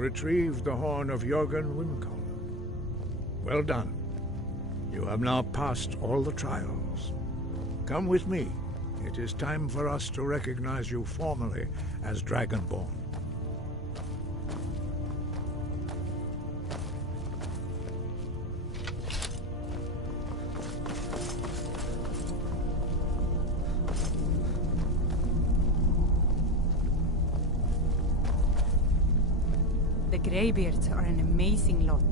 retrieved the horn of Jörgen Wimcol. Well done. You have now passed all the trials. Come with me. It is time for us to recognize you formally as Dragonborn. The Greybeards are an amazing lot.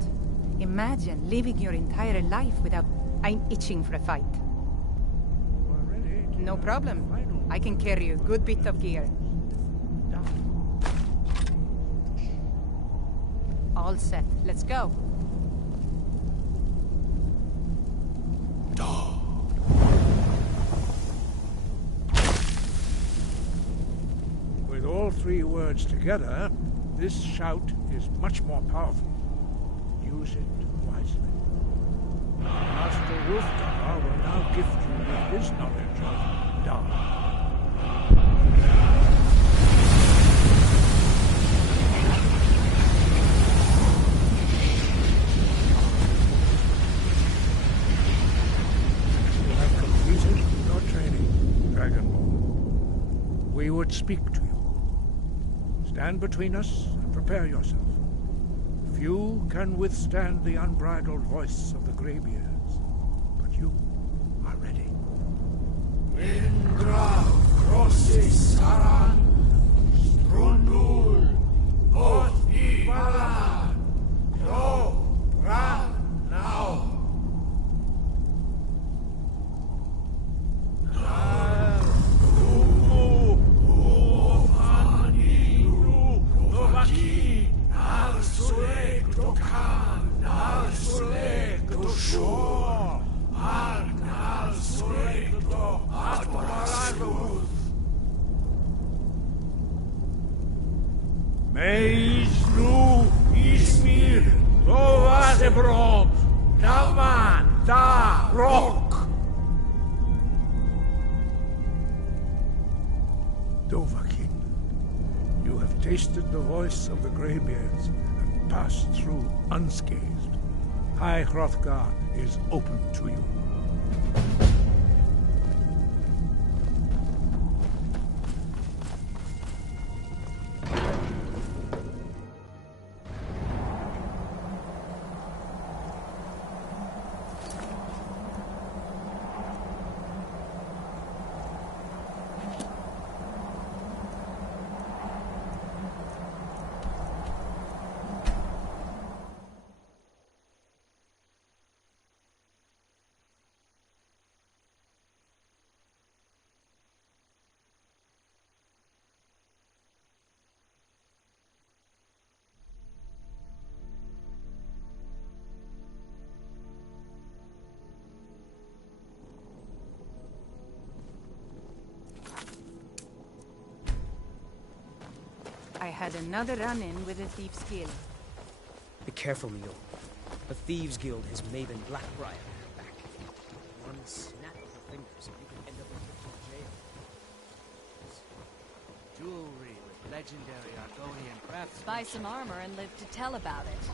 Imagine living your entire life without... I'm itching for a fight. No problem. I can carry a good bit of gear. All set. Let's go. With all three words together, this shout is much more powerful. Use it wisely. Master Wolfgar will now gift you with his knowledge of Dar. You have completed your training, Dragonborn. We would speak to you. Stand between us and prepare yourself. Few can withstand the unbridled voice of the Greybeards, but you are ready. Indra crosses Saran, Strundul, Oth Ibala, Go, Ran, now. Meisnu Ismir Tovazebrom Daman Da Rock Dovahkiin, you have tasted the voice of the Greybeards and passed through unscathed. High Hrothgar is open to you. I had another run-in with a Thieves' Guild. Be careful, Mule. The Thieves' Guild has Maven Blackbriar at her back. One snap of the fingers and you can end up in jail. Jewelry with legendary Argonian crafts. Buy some armor and live to tell about it.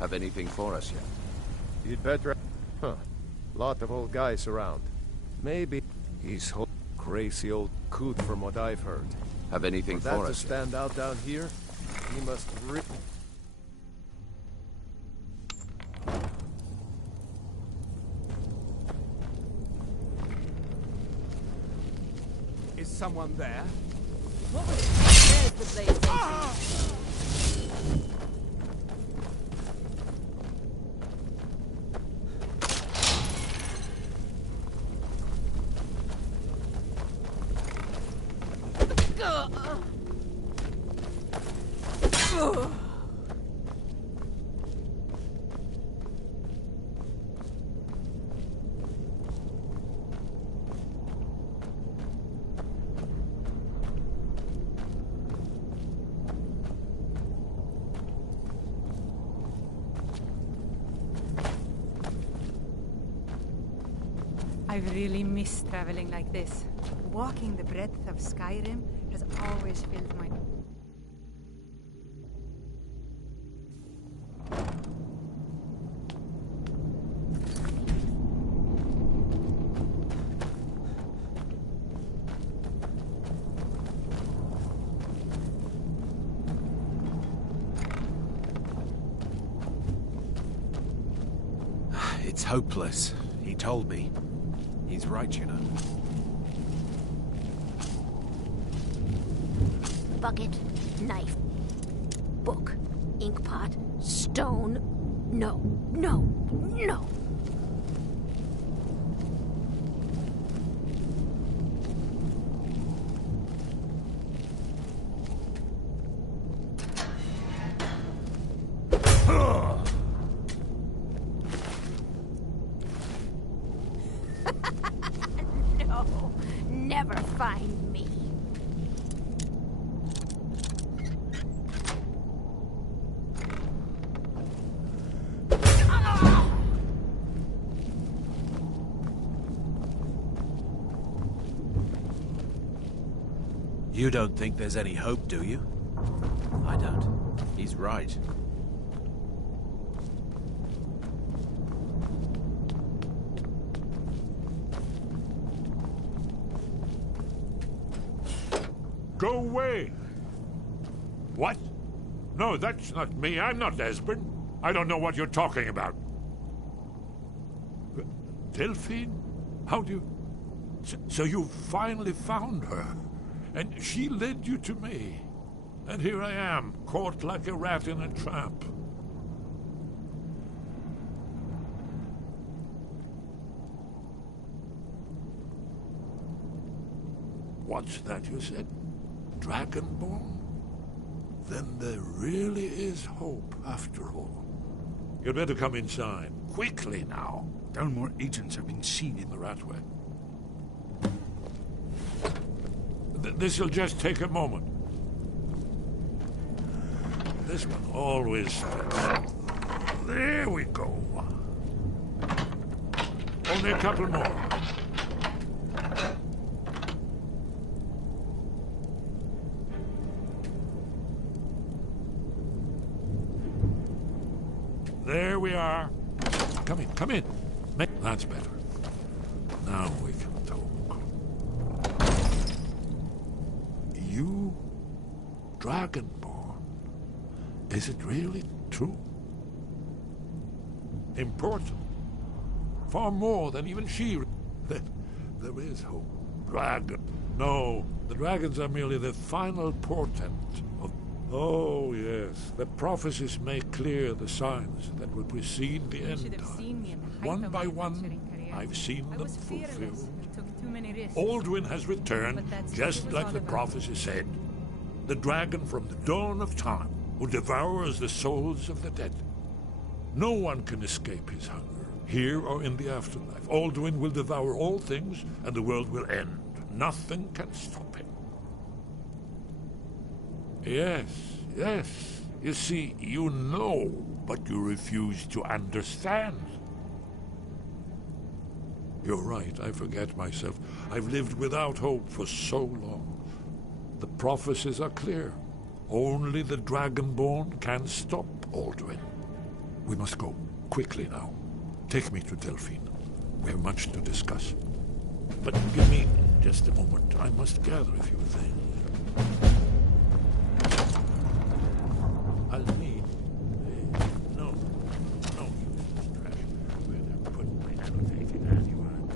Have anything for us yet? You'd better... Huh. Lot of old guys around. Maybe he's crazy old coot from what I've heard. Have anything for for that to us stand out down here, he must rip... Is someone there? What was it? There's the blade station. I've really missed traveling like this. Walking the breadth of Skyrim has always filled my... It's hopeless, he told me. He's right, you know. Bucket, knife, book, ink pot, stone. No, no, no. No, never find me. You don't think there's any hope, do you? I don't. He's right. Go away! What? No, that's not me. I'm not Esbern. I don't know what you're talking about. Delphine? How do you... So you finally found her, and she led you to me. And here I am, caught like a rat in a trap. What's that you said? Dragonborn? Then there really is hope, after all. You'd better come inside. Quickly now. Dalmor agents have been seen in The Ratway. This'll just take a moment. This one always fits. There we go. Only a couple more. There we are. Come in, come in. That's better. Now we can talk. You, Dragonborn, is it really true? Important. Far more than even she. There is hope. Dragon. No, the dragons are merely the final portent of... Oh, yes. The prophecies make clear the signs that will precede the end times. One by one, I've seen them fulfilled. Alduin has returned, just like the prophecy said. The dragon from the dawn of time, who devours the souls of the dead. No one can escape his hunger, here or in the afterlife. Alduin will devour all things, and the world will end. Nothing can stop him. Yes, yes. You see, you know, but you refuse to understand. You're right, I forget myself. I've lived without hope for so long. The prophecies are clear. Only the Dragonborn can stop Alduin. We must go. Quickly now. Take me to Delphine. We have much to discuss. But give me just a moment. I must gather a few things. I'll need... No. No, useless trash. Where I put my annotated handiwork.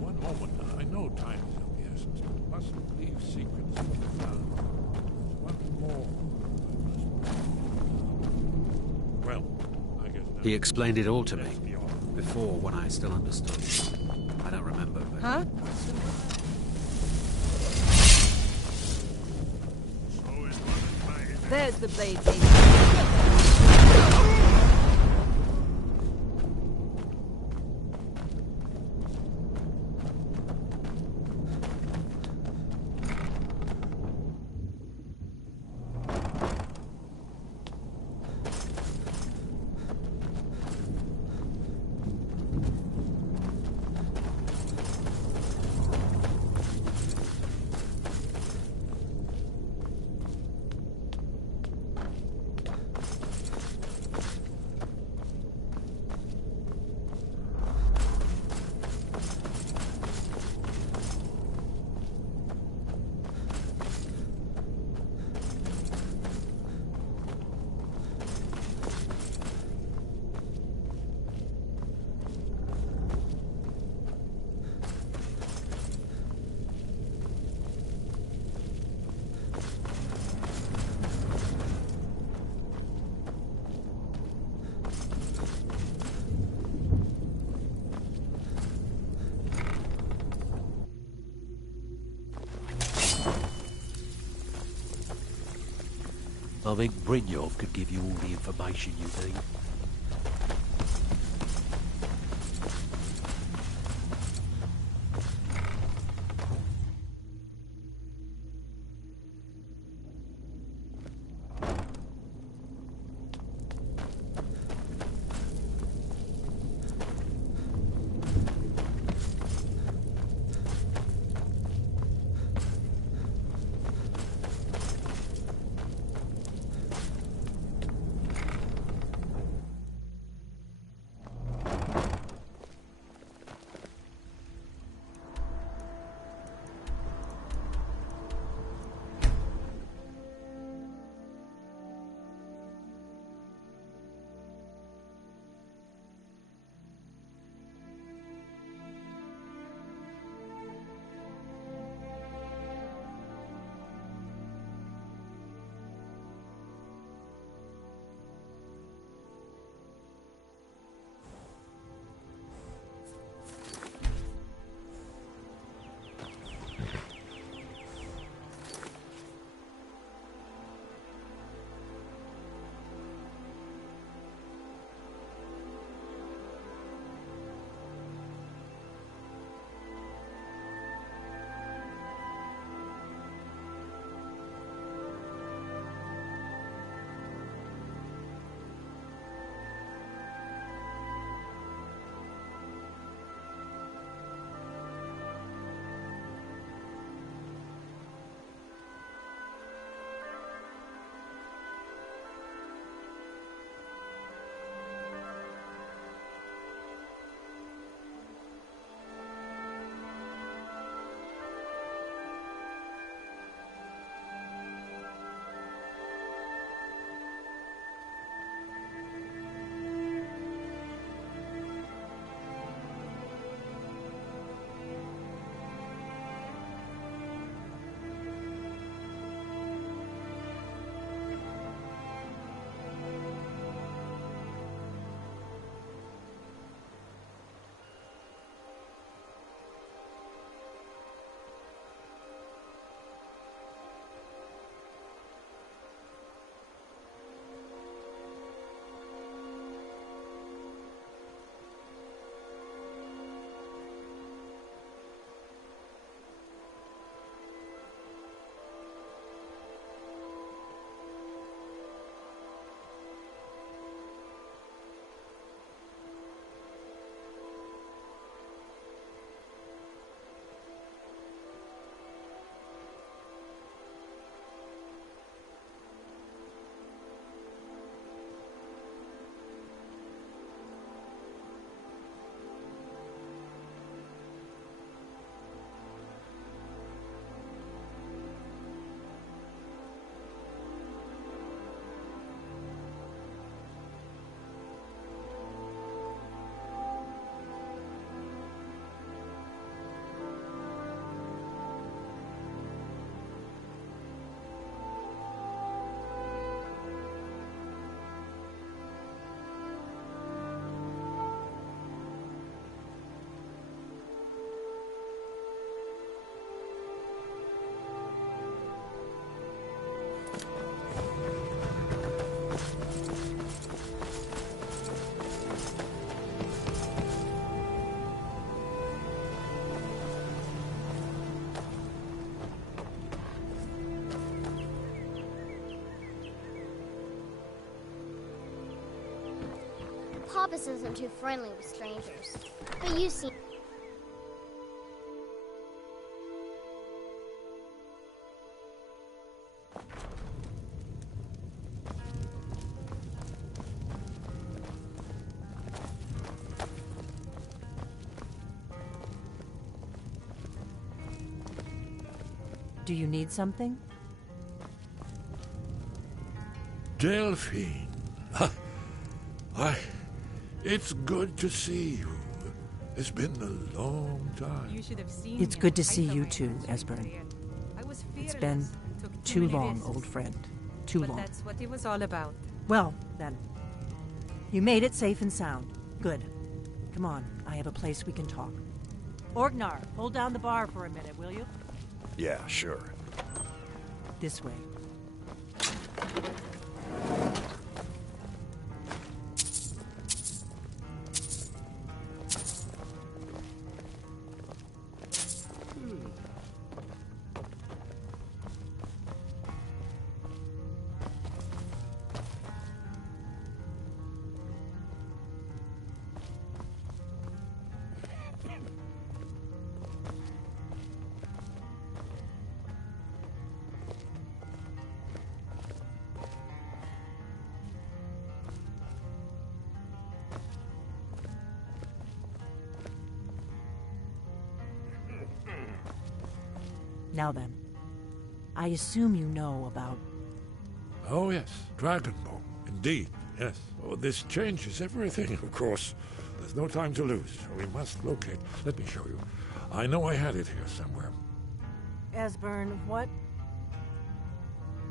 One moment. I know time is of the essence, but mustn't leave secrets unfound. There's one more. Well, I guess He explained it all to me. Before, when I still understood. I don't remember, but... Huh? There's the blade agent. I think Brynjolf could give you all the information you need. office isn't too friendly with strangers. But you seem... Do you need something? Delphine. Why, it's good to see you. It's been a long time. You should have seen It's him good to fight see the you way too, I was Esbern. there. I was It's fearless been and took too many long, risks. old friend. Too But long. that's what it was all about. Well, then. You made it safe and sound. Good. Come on, I have a place we can talk. Orgnar, hold down the bar for a minute, will you? Yeah, sure. This way. Now then, I assume you know about... Oh, yes, Dragonborn. Indeed, yes. Oh, this changes everything, of course. There's no time to lose. We must locate. Let me show you. I know I had it here somewhere. Esbern, what?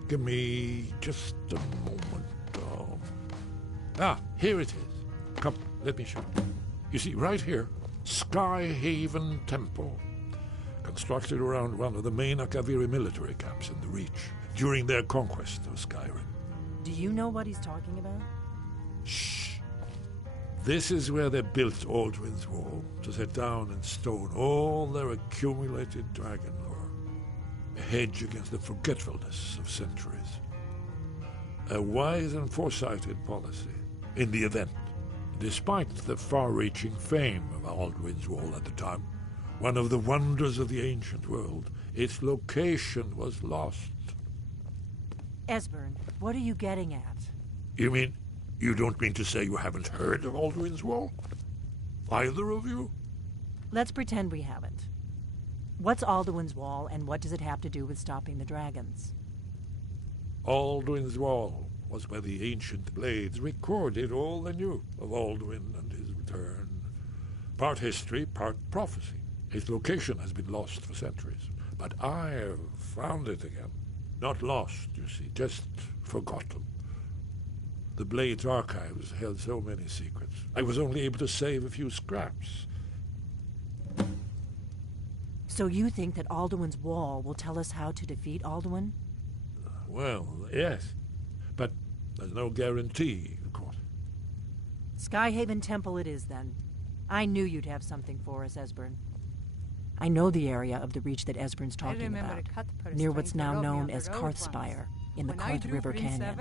Give me just a moment. Here it is. Come, let me show you. You see, right here, Skyhaven Temple. Constructed around one of the main Akaviri military camps in the Reach during their conquest of Skyrim. Do you know what he's talking about? Shh. This is where they built Alduin's Wall, to set down in stone all their accumulated dragon lore. A hedge against the forgetfulness of centuries. A wise and foresighted policy in the event, despite the far-reaching fame of Alduin's Wall at the time. One of the wonders of the ancient world, its location was lost. Esbern, what are you getting at? You don't mean to say you haven't heard of Alduin's Wall? Either of you? Let's pretend we haven't. What's Alduin's Wall, and what does it have to do with stopping the dragons? Alduin's Wall was where the ancient blades recorded all they knew of Alduin and his return. Part history, part prophecy. Its location has been lost for centuries, but I have found it again. Not lost, you see, just forgotten. The Blade's archives held so many secrets. I was only able to save a few scraps. So you think that Alduin's Wall will tell us how to defeat Alduin? Well, yes, but there's no guarantee, of course. Skyhaven Temple it is, then. I knew you'd have something for us, Esbern. I know the area of the Reach that Esbern's talking about, near what's now known as Karthspire, in the Karth River Canyon.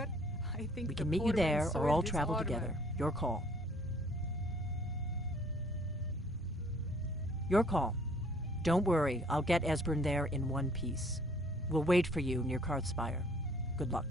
We can meet you there, or all travel together. Your call. Your call. Don't worry, I'll get Esbern there in one piece. We'll wait for you near Karthspire. Good luck.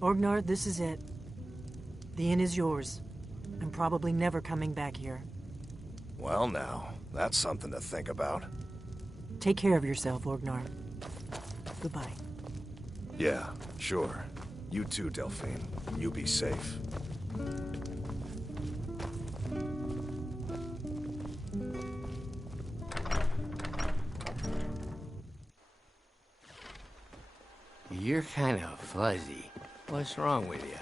Orgnar, this is it. The inn is yours. I'm probably never coming back here. Well now, that's something to think about. Take care of yourself, Orgnar. Goodbye. Yeah, sure. You too, Delphine. You be safe. You're kind of fuzzy. What's wrong with you?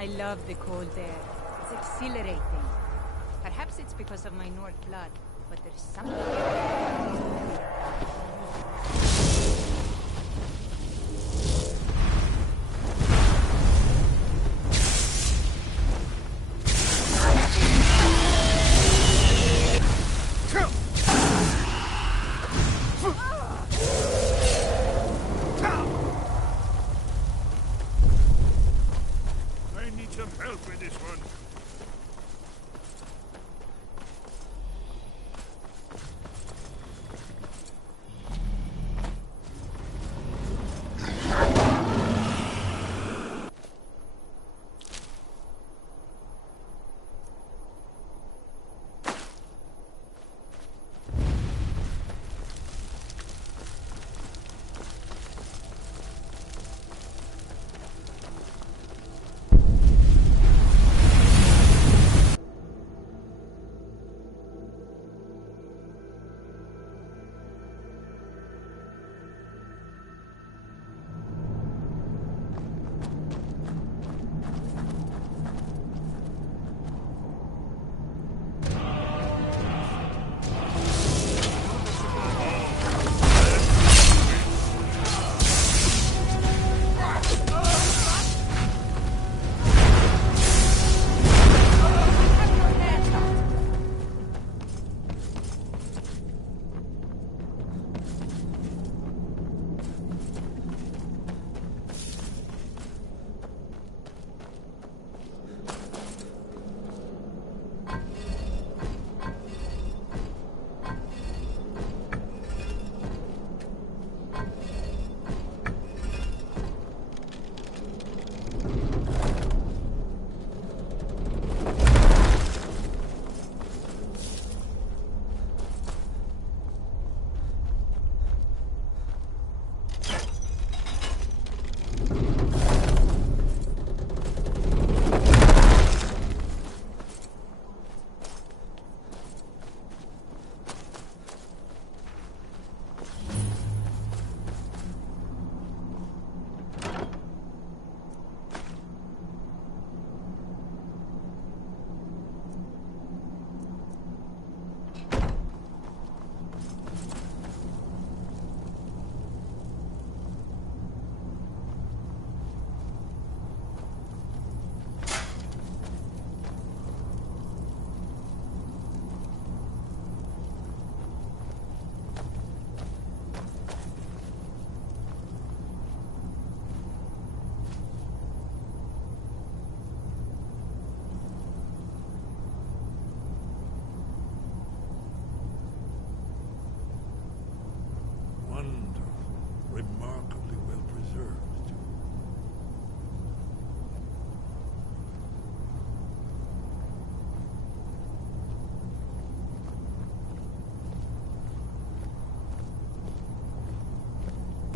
I love the cold air. It's exhilarating. Perhaps it's because of my Nord blood, but there's something...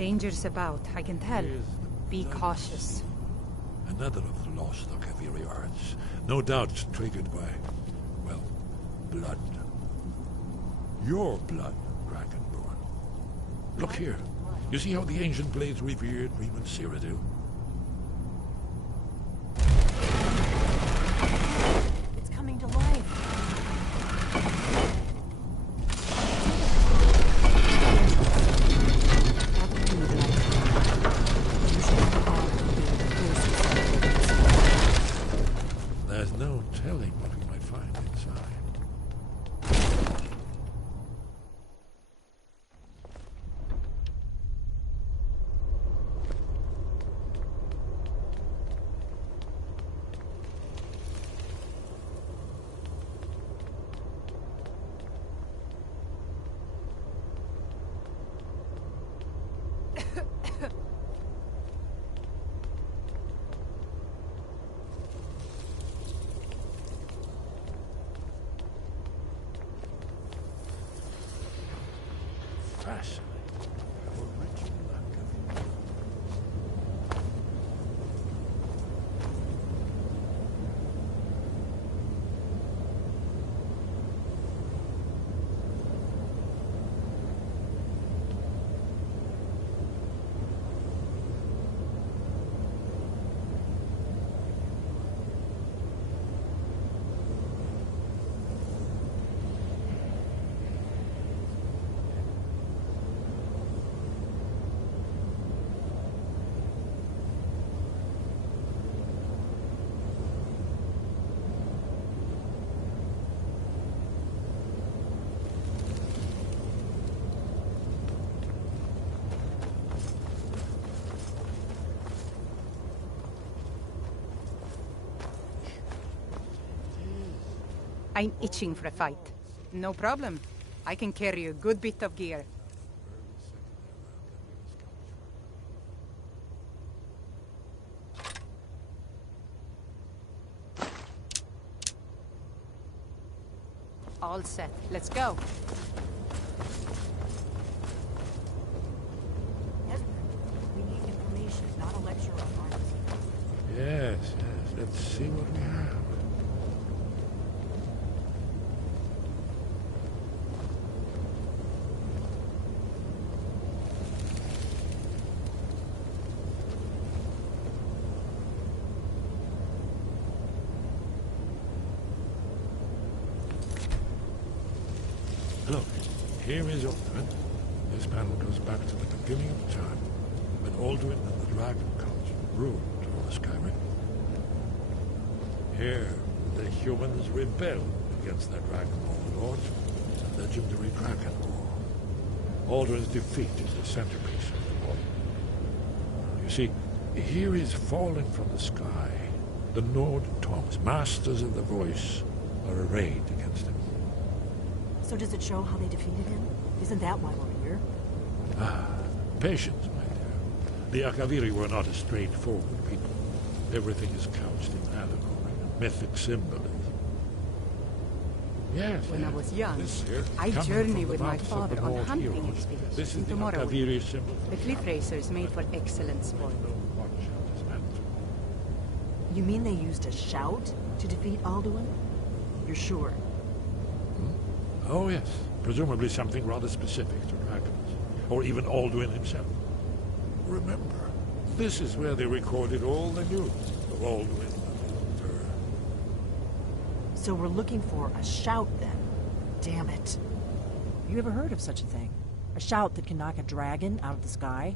Dangers about, I can tell. Be cautious. Another of the lost Akaviri arts. No doubt triggered by, well, blood. Your blood, Dragonborn. Look here. You see how the ancient blades revered Riemann Cyrodiil? It's coming to life. There's no telling what we might find inside. Fascinating. Original Akaviri. I'm itching for a fight. No problem. I can carry a good bit of gear. All set. Let's go. We need information, not a lecture on arms. Yes, yes. Let's see what we have. Look, here is Alduin. This panel goes back to the beginning of time, when Alduin and the Dragon Culture ruled over Skyrim. Here, the humans rebelled against their Dragonborn lords, the legendary Dragon War. Alduin's defeat is the centerpiece of the war. You see, here is falling from the sky. The Nord Tongs, masters of the voice, are arrayed against him. So does it show how they defeated him? Isn't that why we're here? Ah, patience, my dear. The Akaviri were not a straightforward people. Everything is couched in allegory, mythic symbolism. Yes, When I yes. was young, This here, I coming journeyed from the with my mouths of father the on Nord hunting heroes. expeditions This is into the Morrowind. Akaviri symbol. The cliff racers made for excellent sport. You mean they used a shout to defeat Alduin? You're sure? Oh, yes. Presumably something rather specific to dragons. Or even Alduin himself. Remember, this is where they recorded all the news of Alduin and Ulster. So we're looking for a shout then. Damn it. You ever heard of such a thing? A shout that can knock a dragon out of the sky?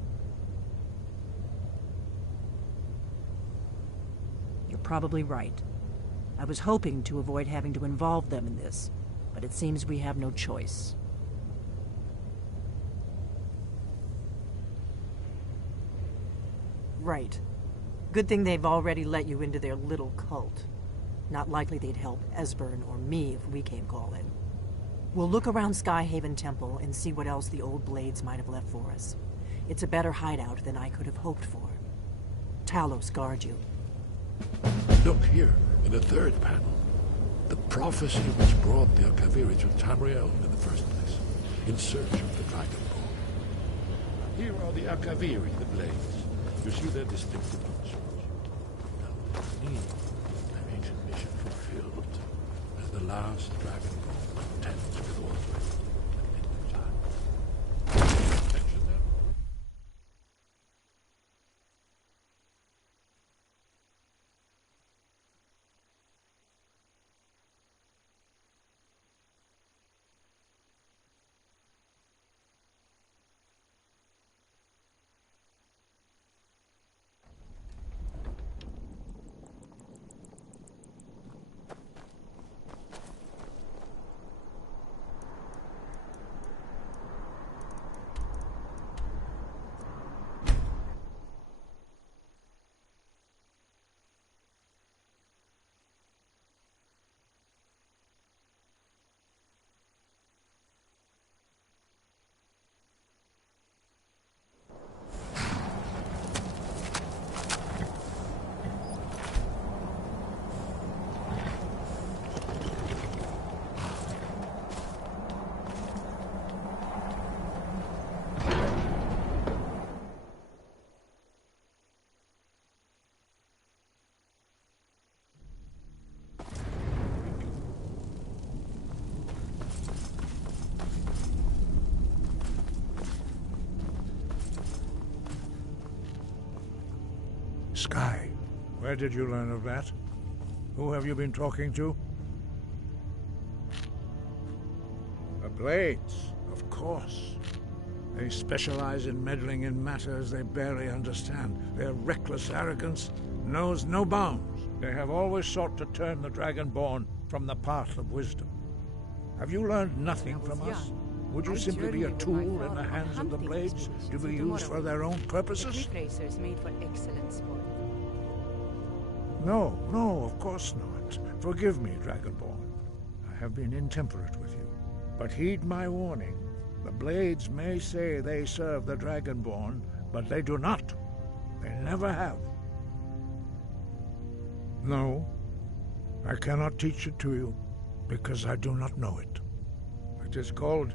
You're probably right. I was hoping to avoid having to involve them in this, but it seems we have no choice. Right. Good thing they've already let you into their little cult. Not likely they'd help Esbern or me if we came calling. We'll look around Skyhaven Temple and see what else the old blades might have left for us. It's a better hideout than I could have hoped for. Talos guard you. Look here, in the third panel. The prophecy which brought the Akaviri to Tamriel in the first place, in search of the Dragonborn. Here are the Akaviri, the blades. You see their distinctive punctures. Now, need an ancient mission fulfilled as the last dragonborn contends with Alduin in the time. Mention them? Sky, where did you learn of that? Who have you been talking to? The Blades, of course. They specialize in meddling in matters they barely understand. Their reckless arrogance knows no bounds. They have always sought to turn the Dragonborn from the path of wisdom. Have you learned nothing from us? Would you simply be a tool in the hands of the Blades to be used for their own purposes? Racers made for excellent sport. No, of course not. Forgive me, Dragonborn. I have been intemperate with you. But heed my warning. The Blades may say they serve the Dragonborn, but they do not. They never have. No, I cannot teach it to you, because I do not know it. It is called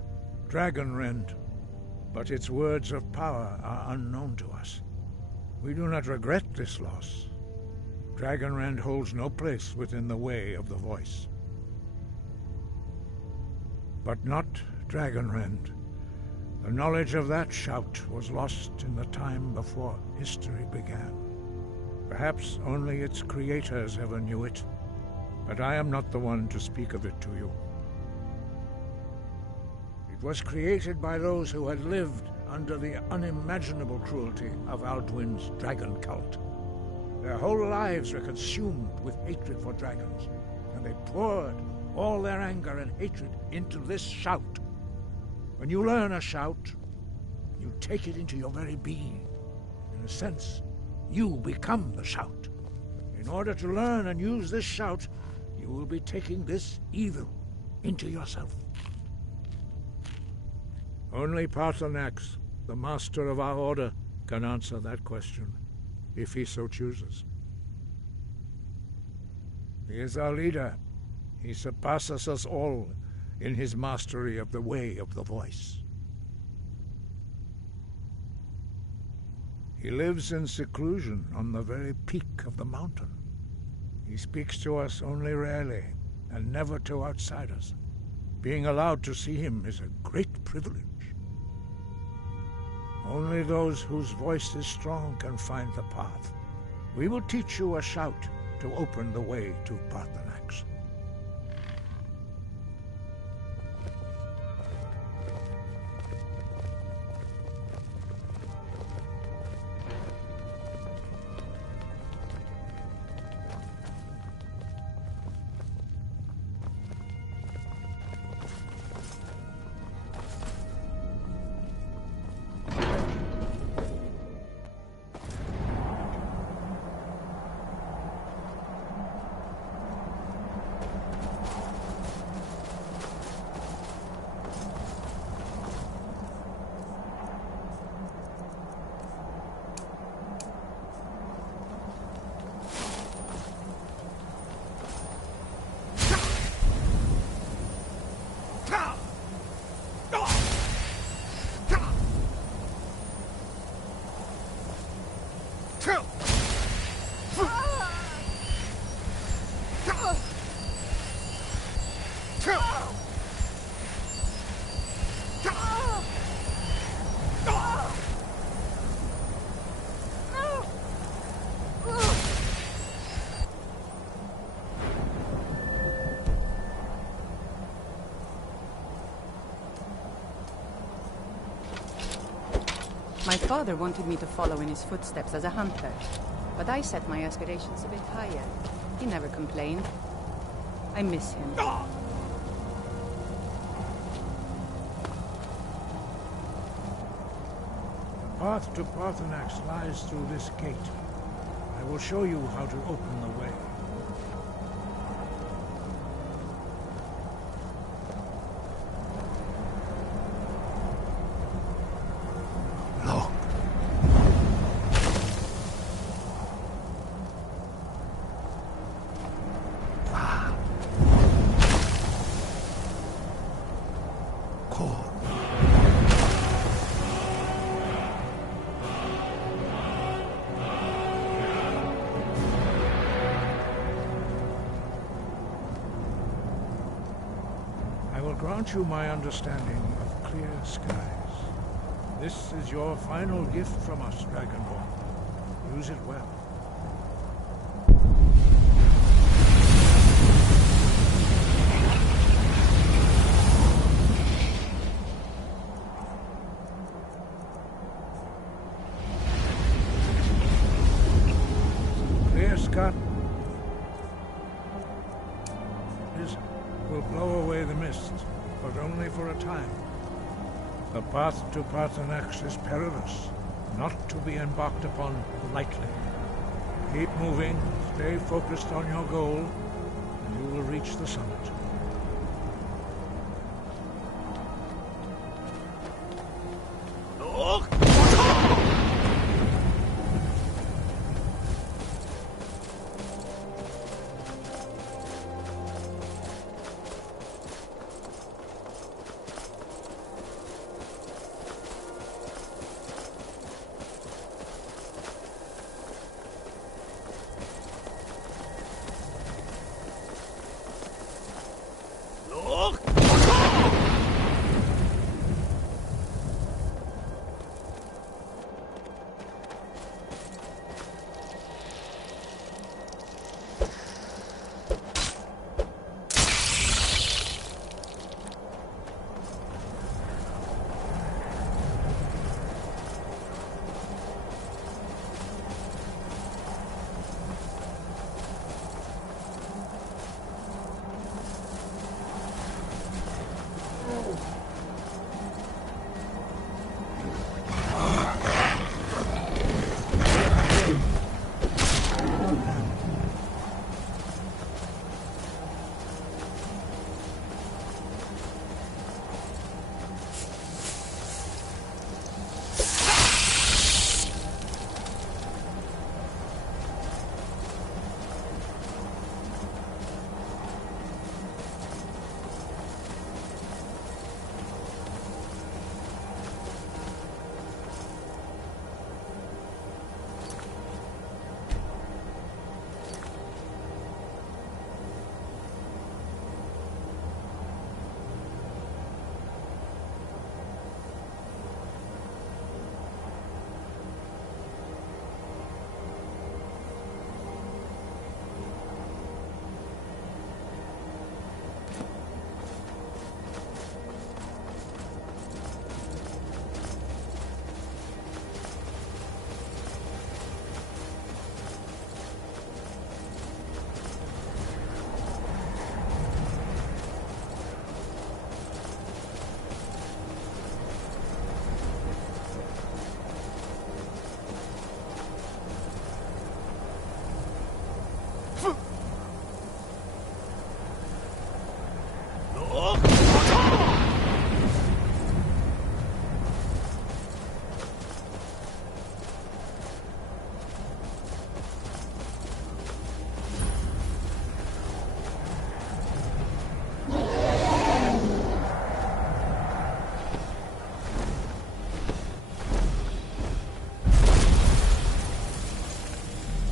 Dragonrend, but its words of power are unknown to us. We do not regret this loss. Dragonrend holds no place within the way of the voice. But not Dragonrend. The knowledge of that shout was lost in the time before history began. Perhaps only its creators ever knew it, but I am not the one to speak of it to you. It was created by those who had lived under the unimaginable cruelty of Alduin's dragon cult. Their whole lives were consumed with hatred for dragons, and they poured all their anger and hatred into this shout. When you learn a shout, you take it into your very being. In a sense, you become the shout. In order to learn and use this shout, you will be taking this evil into yourself. Only Paarthurnax, the master of our order, can answer that question, if he so chooses. He is our leader. He surpasses us all in his mastery of the way of the voice. He lives in seclusion on the very peak of the mountain. He speaks to us only rarely, and never to outsiders. Being allowed to see him is a great privilege. Only those whose voice is strong can find the path. We will teach you a shout to open the way to Paarthurnax. My father wanted me to follow in his footsteps as a hunter, but I set my aspirations a bit higher. He never complained. I miss him. The path to Parthenax lies through this gate. I will show you how to open the way. Grant you my understanding of clear skies. This is your final gift from us, Dragonborn. Use it well. Clear sky will blow away the mist, but only for a time. The path to Parthenax is perilous, not to be embarked upon lightly. Keep moving, stay focused on your goal, and you will reach the summit.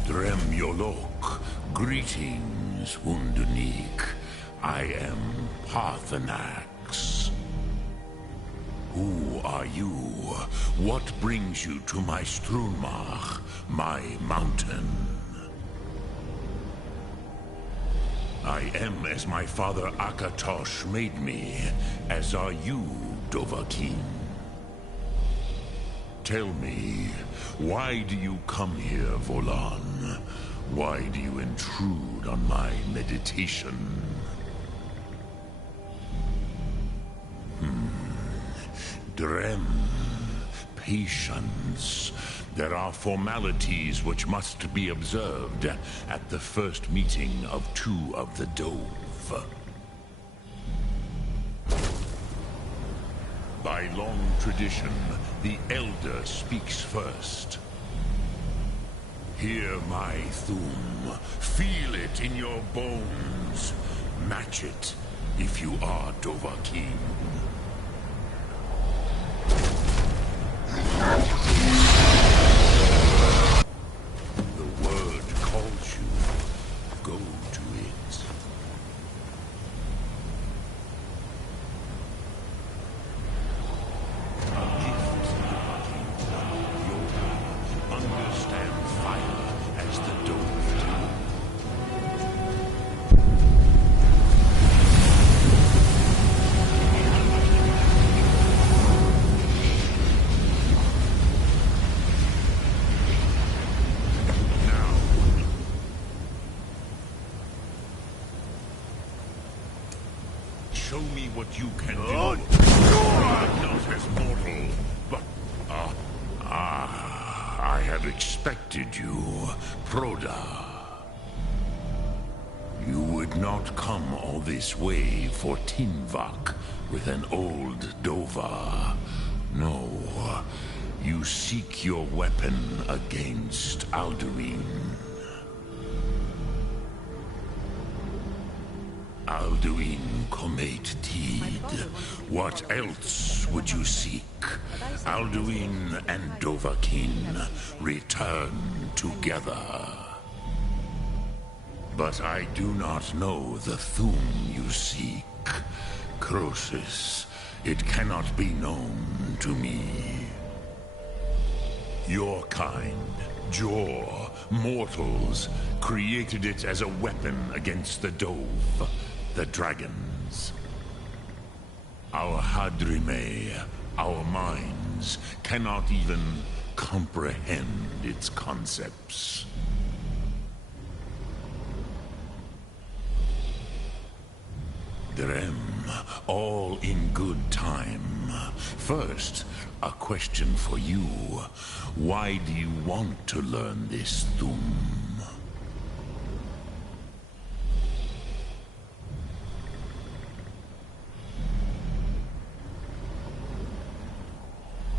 Drem Yolok, greetings, Undunik. I am Parthenax. Who are you? What brings you to my Strunmach, my mountain? I am as my father Akatosh made me, as are you, Dovahkiin. Tell me, why do you come here, Volan? Why do you intrude on my meditation? Drem, patience. There are formalities which must be observed at the first meeting of two of the Dove. By long tradition, the Elder speaks first. Hear my Thum. Feel it in your bones. Match it if you are Dovahkiin. The word calls you. Go to it. A gift, Dovahkiin. You understand fire as the Dove do. Show me what you can do. Not as mortal, but... I have expected you, Proda. You would not come all this way for Tinvak with an old Dova. No, you seek your weapon against alduin. Alduin Comate Teed. What else would you seek? Alduin and Dovahkiin return together. But I do not know the Thum you seek. Croesus, it cannot be known to me. Your kind, Jor, mortals, created it as a weapon against the Dove. The dragons. Our Hadrime, our minds, cannot even comprehend its concepts. Drem, all in good time. First, a question for you. Why do you want to learn this Thum?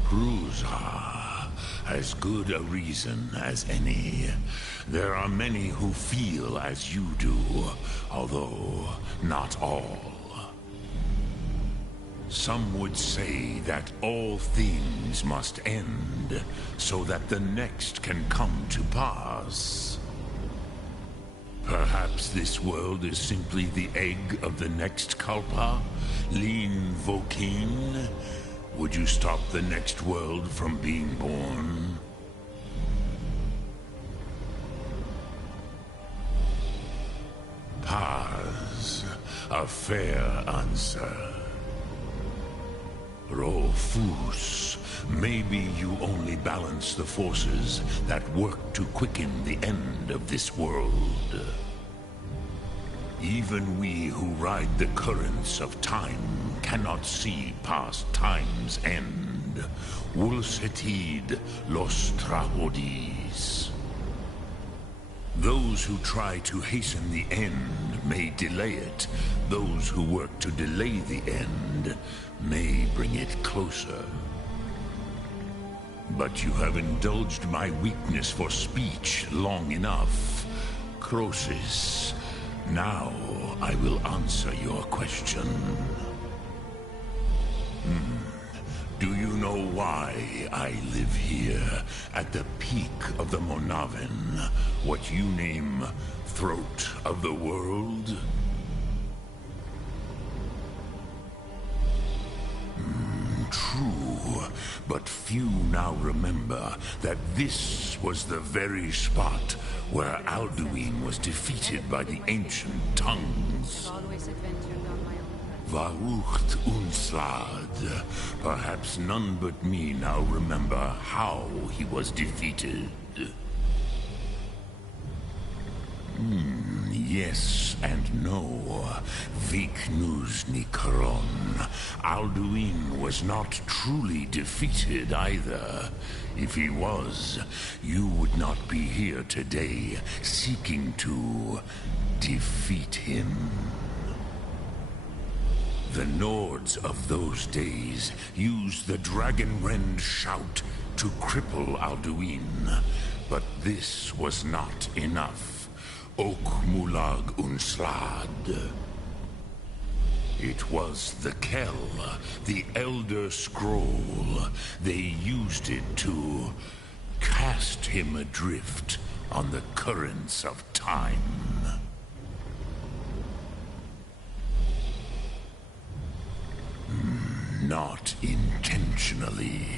Cruzha, as good a reason as any. There are many who feel as you do, although not all. Some would say that all things must end, so that the next can come to pass. Perhaps this world is simply the egg of the next Kalpa, Lean Vokeen. Would you stop the next world from being born? Paz, a fair answer. Rofus, maybe you only balance the forces that work to quicken the end of this world. Even we who ride the currents of time cannot see past time's end. Wulsetid los trahodis. Those who try to hasten the end may delay it. Those who work to delay the end may bring it closer. But you have indulged my weakness for speech long enough. Croesus, now I will answer your question. Do you know why I live here, at the peak of the Monavin, what you name Throat of the World? True, but few now remember that this was the very spot where Alduin was defeated by the ancient tongues. Varucht Unslad. Perhaps none but me now remember how he was defeated. Yes and no. Vik Nuzny Karon. Alduin was not truly defeated either. If he was, you would not be here today seeking to defeat him. The Nords of those days used the Dragonrend shout to cripple Alduin, but this was not enough. Ok Mulag Unslad. It was the Kell, the Elder Scroll. They used it to cast him adrift on the currents of time. Not intentionally.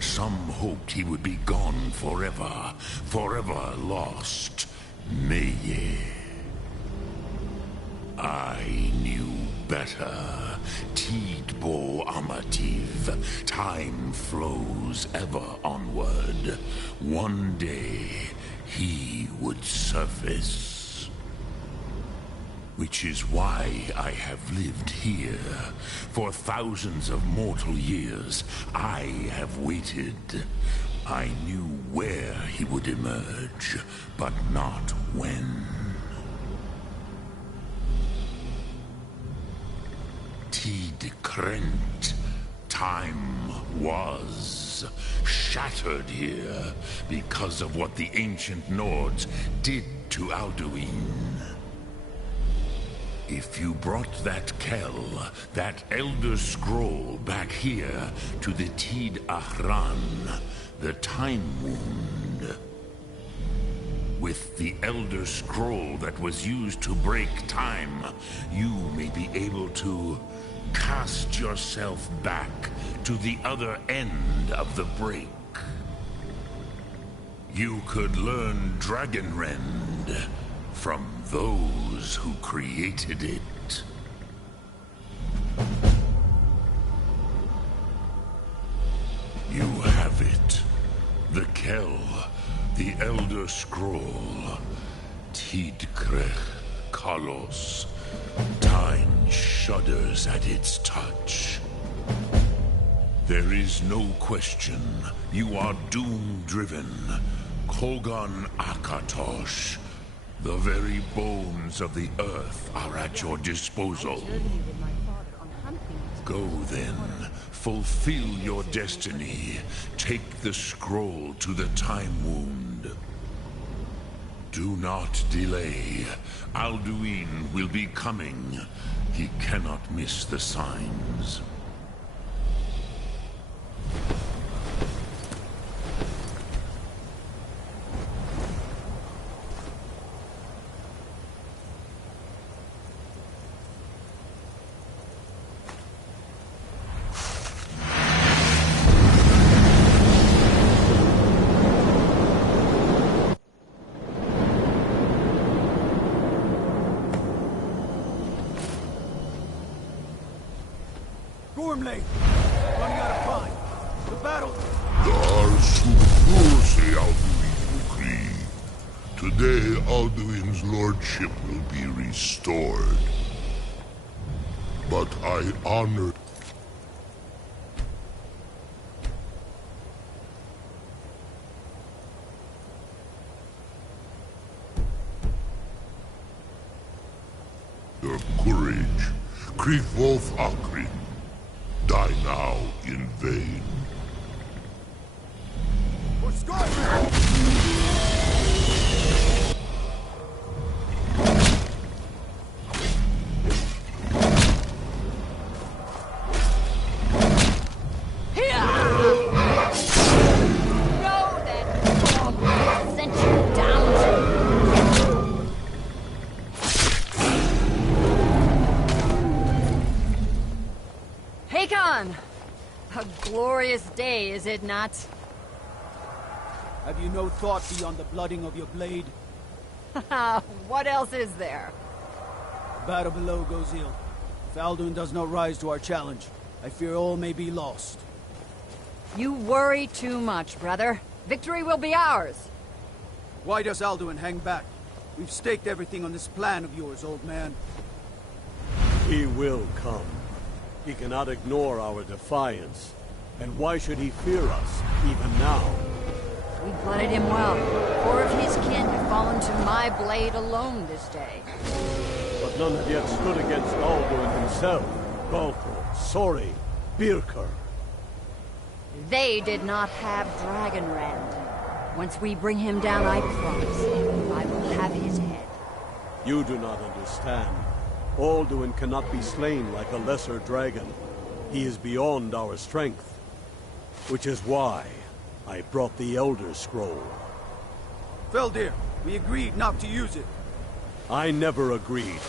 Some hoped he would be gone forever, forever lost. Meye. I knew better. Tidbo Amativ. Time flows ever onward. One day, he would surface. Which is why I have lived here. For thousands of mortal years, I have waited. I knew where he would emerge, but not when. Tid Krent. Time was shattered here because of what the ancient Nords did to Alduin. If you brought that Kell, that Elder Scroll back here to the Tid Ahran, the Time Wound, with the Elder Scroll that was used to break time, you may be able to cast yourself back to the other end of the break. You could learn Dragonrend from those who created it. You have it. The Kell, the Elder Scroll, Tidkrech Kalos. Time shudders at its touch. There is no question. You are doom-driven. Kogan Akatosh. The very bones of the earth are at your disposal. Go then. Fulfill your destiny. Take the scroll to the Time Wound. Do not delay. Alduin will be coming. He cannot miss the signs. Gormley! Running out of time. The battle... Today, Alduin's lordship will be restored. But I honor... your courage. Krivolf Akrin. Die now in vain. For Skyrim! Here! done. A glorious day, is it not? Have you no thought beyond the blooding of your blade? What else is there? The battle below goes ill. If Alduin does not rise to our challenge, I fear all may be lost. You worry too much, brother. Victory will be ours. Why does Alduin hang back? We've staked everything on this plan of yours, old man. He will come. He cannot ignore our defiance. And why should he fear us, even now? We blooded him well. 4 of his kin have fallen to my blade alone this day. But none have yet stood against Alduin himself. Balthor, Sori, Birker. They did not have Dragonrand. Once we bring him down, I promise, I will have his head. You do not understand. Alduin cannot be slain like a lesser dragon. He is beyond our strength. Which is why I brought the Elder Scroll. Feldir, we agreed not to use it. I never agreed.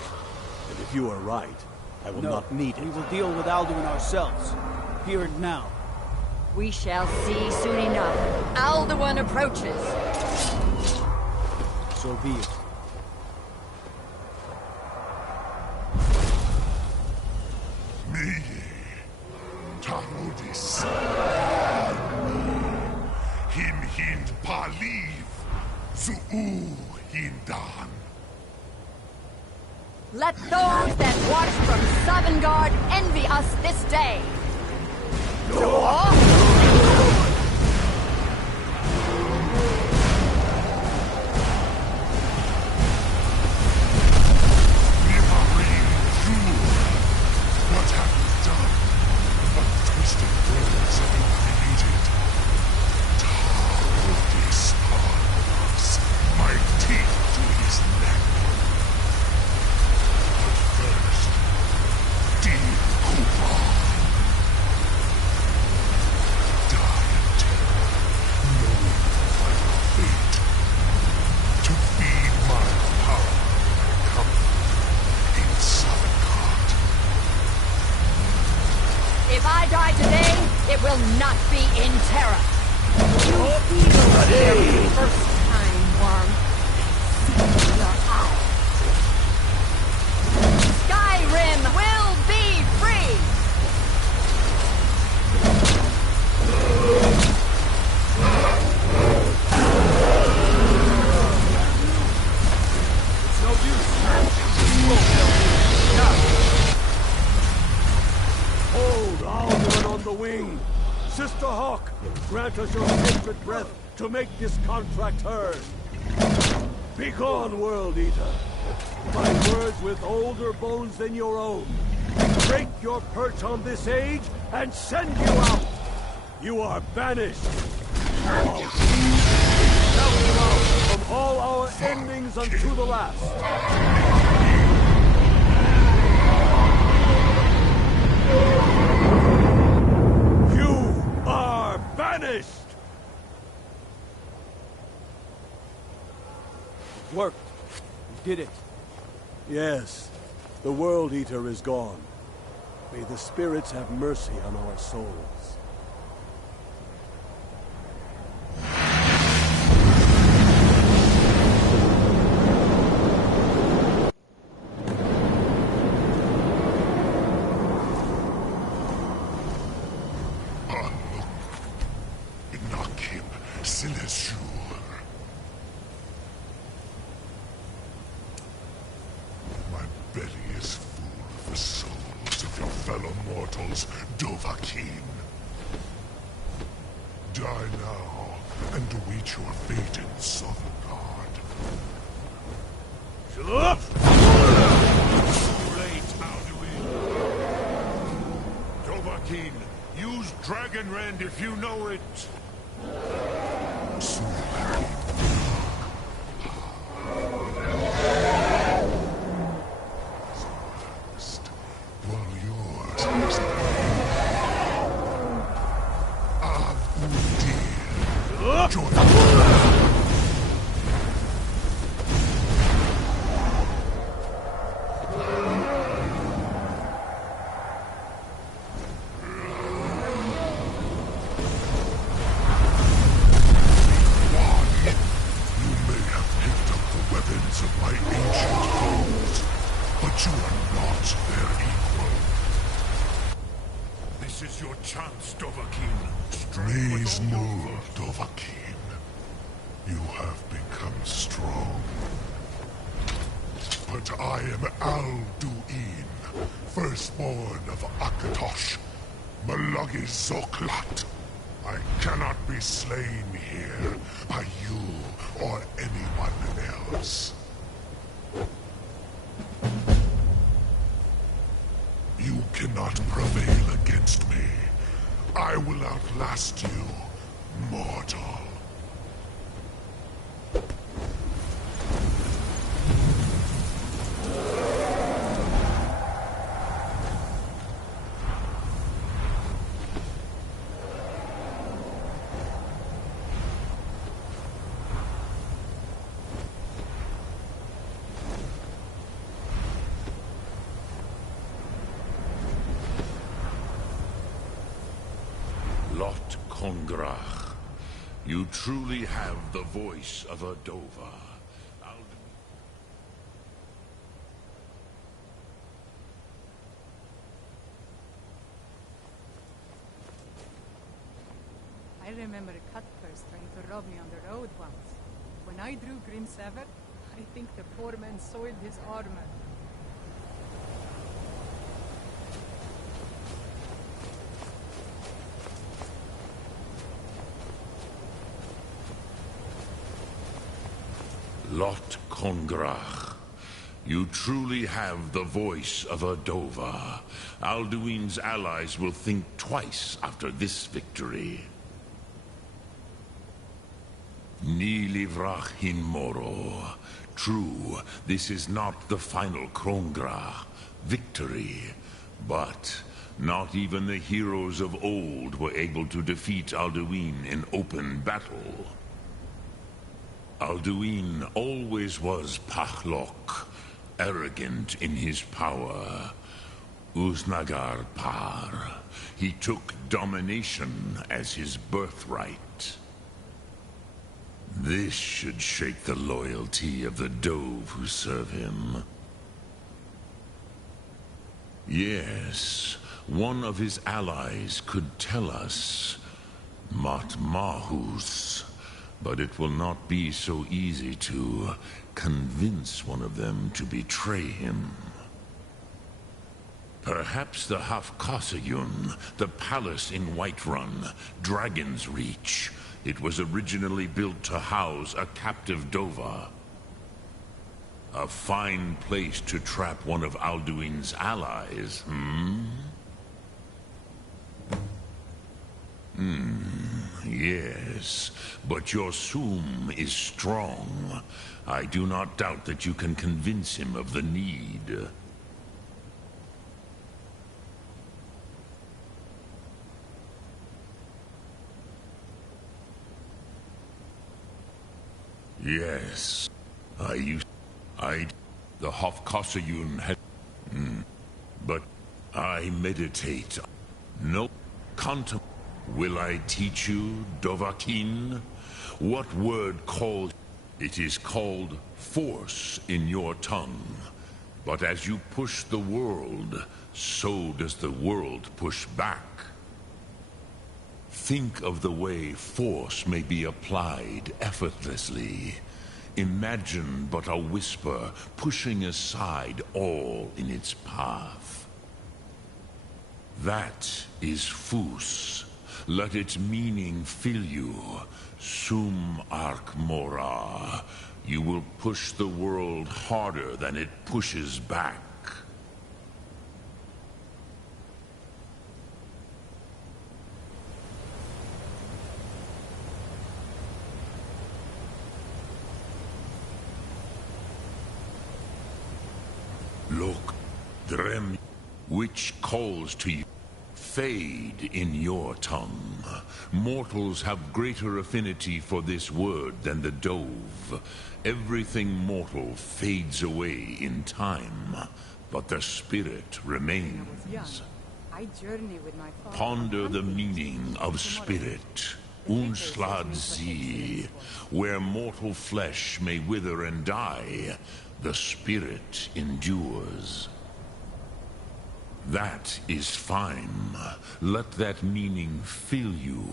And if you are right, I will not need it. We will deal with Alduin ourselves. Here and now. We shall see soon enough. Alduin approaches. So be it. Me, Tarudis. Him hind paliv, zuu hindan. Let those that watch from Sovngarde envy us this day. What have you done? What twisted words have you created? Tarudis Parvus, my teeth to his neck. But first, dear Kupa. Die in terror, knowing the final fate. To feed my power and comfort in Sovngarde. If I die today, it will not be in terror. You feel the very first time, Worm. See your eyes. Skyrim will be free! It's no use. Now. Hold Alduin on the wing! Sister Hawk, grant us your sacred breath to make this contract hers! Begone, World Eater! My words with older bones than your own. Break your perch on this age and send you out! You are banished! Out. Shout you out from all our endings unto the last! Banished! It worked. We did it. Yes. The World Eater is gone. May the spirits have mercy on our souls. My belly is full of the souls of your fellow mortals, Dovahkiin. Die now, and await your fate in Sovngarde. Shut up! Great alduin. Dovahkiin, use Dragonrand if you know it. While yours is Av-Udir. Join hands of my ancient foes, but you are not their equal. This is your chance, Dovahkiin. Maze Mul, Dovahkiin. You have become strong. But I am Alduin, firstborn of Akatosh, Malagi Zoklat. I cannot be slain here by you or anyone else. You cannot prevail against me. I will outlast you, mortal. Lot Kongrach, you truly have the voice of a Dova. I remember Cutpurse trying to rob me on the road once. When I drew Grim Sever, I think the poor man soiled his armor. Lot Kongrach, you truly have the voice of a Dova. Alduin's allies will think twice after this victory. Ni livrach hin moro. True, this is not the final Krongra victory, but not even the heroes of old were able to defeat Alduin in open battle. Alduin always was Pachlok, arrogant in his power. Uznagar Par. He took domination as his birthright. This should shake the loyalty of the Dove who serve him. Yes, one of his allies could tell us. Matmahus. But it will not be so easy to convince one of them to betray him. Perhaps the Hafkasayun, the palace in Whiterun, Dragon's Reach. It was originally built to house a captive Dova. A fine place to trap one of Alduin's allies, Yes, but your Sum is strong. I do not doubt that you can convince him of the need. Yes, the Hofkosayun had... But I meditate. No contemplate. Will I teach you, Dovahkiin? What word calls... It is called force in your tongue. But as you push the world, so does the world push back. Think of the way force may be applied effortlessly. Imagine but a whisper pushing aside all in its path. That is Fus. Let its meaning fill you. Sum Ark Mora. You will push the world harder than it pushes back. Look, Drem, which calls to you. Fade in your tongue. Mortals have greater affinity for this word than the Dove. Everything mortal fades away in time, but the spirit remains. I journey with my father. Ponder the meaning of spirit. Unslad Sie, where mortal flesh may wither and die, the spirit endures. That is fine. Let that meaning fill you.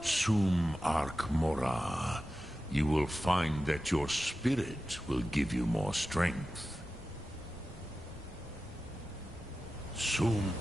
Sum Ark Mora. You will find that your spirit will give you more strength. Sum.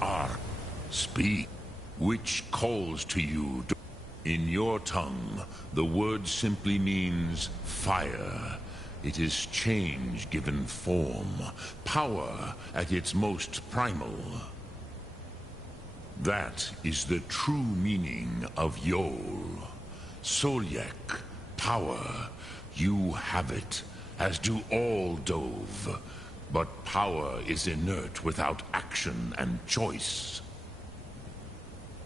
Ark, speak, which calls to you. In your tongue, the word simply means fire. It is change given form, power at its most primal. That is the true meaning of Yol. Solyek, power. You have it, as do all Dove. But power is inert without action and choice.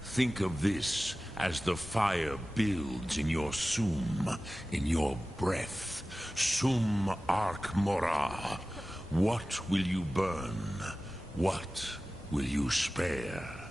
Think of this as the fire builds in your Sum, in your breath. Sum Ark Mora. What will you burn? What will you spare?